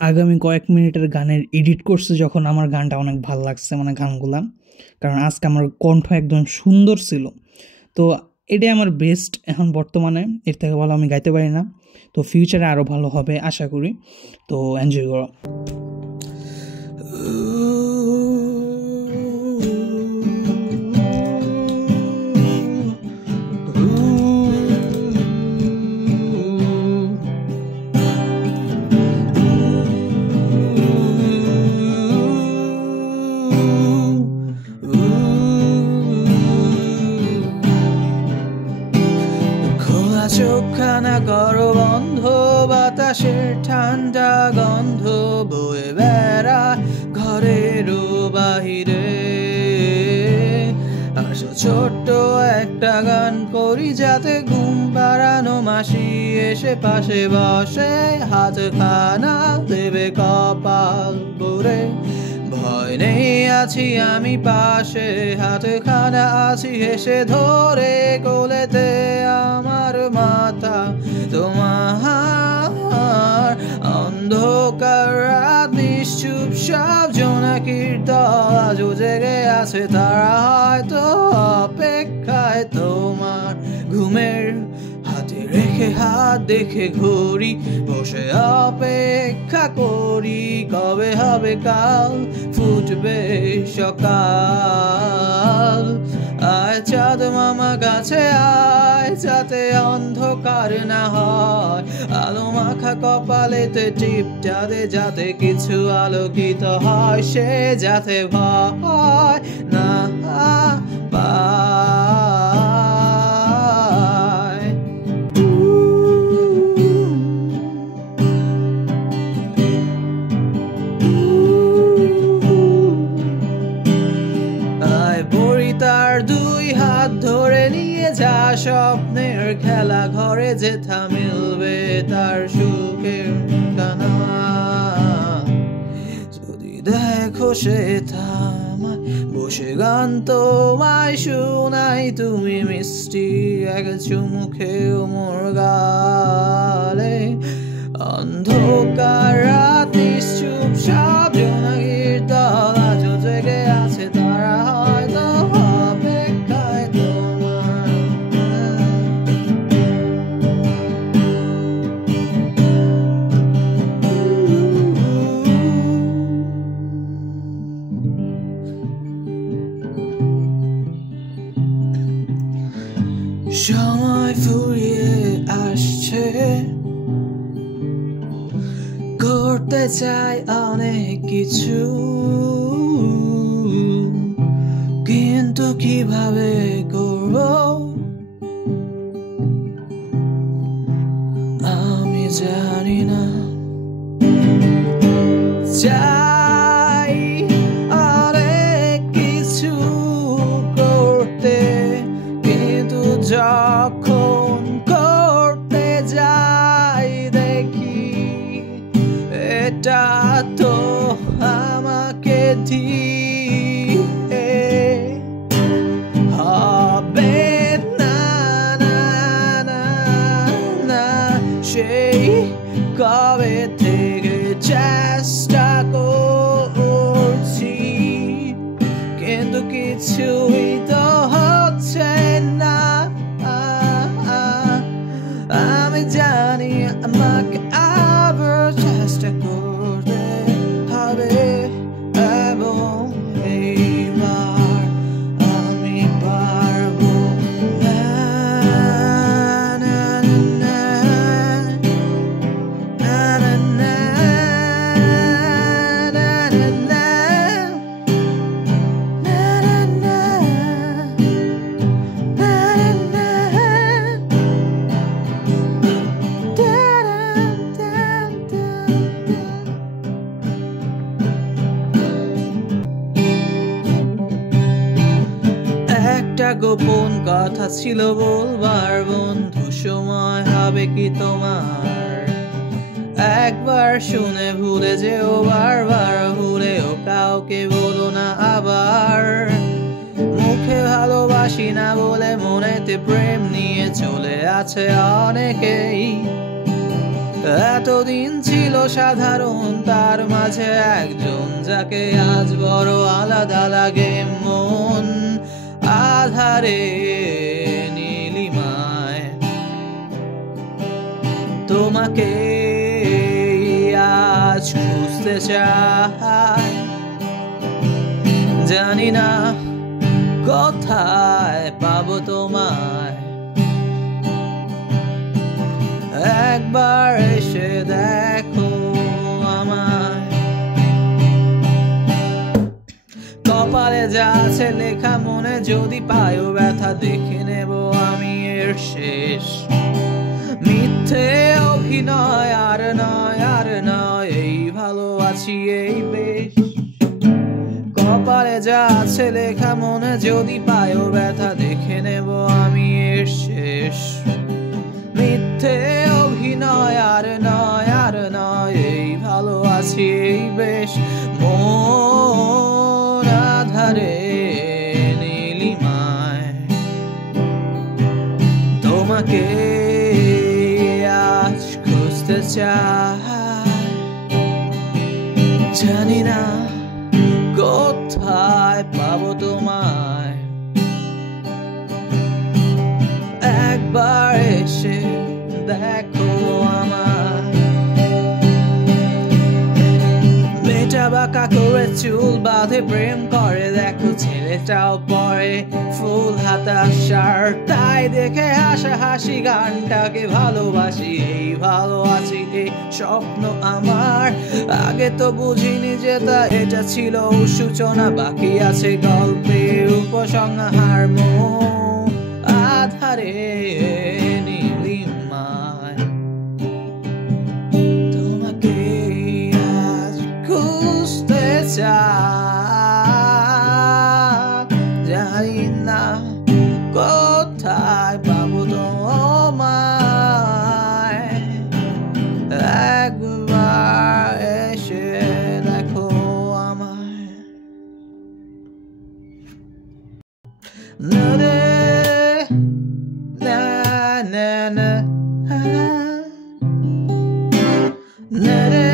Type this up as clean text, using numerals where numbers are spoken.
আগামী কয়েক মিনিটের গানের এডিট করছে যখন আমার গানটা অনেক ভালো লাগছে, মানে গানগুলা, কারণ আজকে আমার কণ্ঠ একদম সুন্দর ছিল। তো এটাই আমার বেস্ট এখন বর্তমানে, এর থেকে ভালো আমি গাইতে পারি না। তো ফিউচারে আরও ভালো হবে আশা করি। তো এনজয় করো। চোখখানা করো বন্ধ, বাতাসের ঠান্ডা গন্ধ বয়ে বেড়া ঘরেরও বাহিরে। আসো ছোট্ট একটা গান করি, যাতে ঘুম পাড়ানো মাসি এসে পাশে বসে হাত খানা দেবে কপাল ভরে। ভয় নেই, আছি আমি পাশে, হাতে খানা আছি হেসে ধরে কোলেতে আমার মাথা তোমার। অন্ধকার রাত নিশ্চুপ সব জোনাকির দল আজও জেগে আছে, তারা হয়তো অপেক্ষায় তোমার। ঘুমের হাতে রেখে হাত দেখে ঘড়ি, বসে অপেক্ষা করি কবে হবে কাল, ফুটবে সকাল। আয় চাঁদ মামা কাছে আয়, যাতে অন্ধকার না হয়, আলো মাখা কপালেতে টিপটা দে, যাতে কিছু আলোকিত হয়, সে যাতে ভয় না পায়। আয় পড়ি তার দুই হাত ধরে নিয়ে যা স্বপ্নের খেলা ঘরে, যেথা মিলবে তার সুখের কানা। যদি দেখো সে থামায় বসে গান তোমায় শোনাই, তুমি মিষ্টি এক চুমুখে মোর গালে। অন্ধকার রাত নিশ্চুপ সব জোনাকির দল আজও জেগে আছে, তারা হয়তো অপেক্ষায় তোমার। সময় ফুরিয়ে আসছে, করতে চাই অনেক কিছু, কিন্তু কিভাবে করব আমি জানি না। চাই অনেক কিছু করতে, কিন্তু যখন করতে যাই দেখি এটা তো আমাকে দিয়ে হবে না, না না না। সেই কবে থেকে চেষ্টা করছি, কিন্তু কিছুই তো হচ্ছে না। আমি জানি আমাকে আবার চেষ্টা করতে হবে, এবং এইবার আমি পারবো। না না না না না না না একটা গোপন কথা ছিল বলবার বন্ধু, সময় হবে কি তোমার? একবার শুনে ভুলে যেও, বারবার ভুলেও কাউকে বলো না আবার। মুখে ভালোবাসি না বলে মনেতে প্রেম নিয়ে চলে আছে অনেকেই, এতদিন ছিল সাধারণ, তার মাঝে একজন যাকে আজ বড় আলাদা লাগে মন। আধারে নীলিমায় তোমাকে আজ খুঁজতে চাই, জানি না কোথায় পাবো তোমায়। একবার এসে দেখো আমায়, কপালে যা আছে লেখা মনে যদি পায়ও ব্যথা দেখে নেব আমি এর শেষ। মিথ্যে অভিনয় আর নয় আর নয়, এই ভালো আছি এই বেশ। কপালে যা আছে লেখা মনে যদি পায়ও ব্যথা দেখে নেব আমি এর শেষ। মিথ্যে অভিনয় আর নয় আর নয়, এই ভালো আছি এই বেশ। মন আধারে নীলিমায় তোমাকে আজ খুঁজতে চাই, জানি না কোথায় পাবো তোমায়। একবার এসে দেখো আমায়। মেয়েটা বাঁকা করে চুল বাঁধে প্রেম করে, দেখো ছেলেটাও পরে ফুল হাতা শার্ট। তাই দেখে হাসাহাসি গানটাকে ভালোবাসি, এই ভালো আছি এই স্বপ্ন আমার। আগে তো বুঝিনি যে তা এটা ছিল সূচনা, বাকি আছে গল্পের উপসংহার। মন আধারে নীলিমায় তোমাকে আজ খুঁজতে চাই, জানি না কোথায় পাবো তোমায়। একবার এসে দেখো আমায়। না na na na na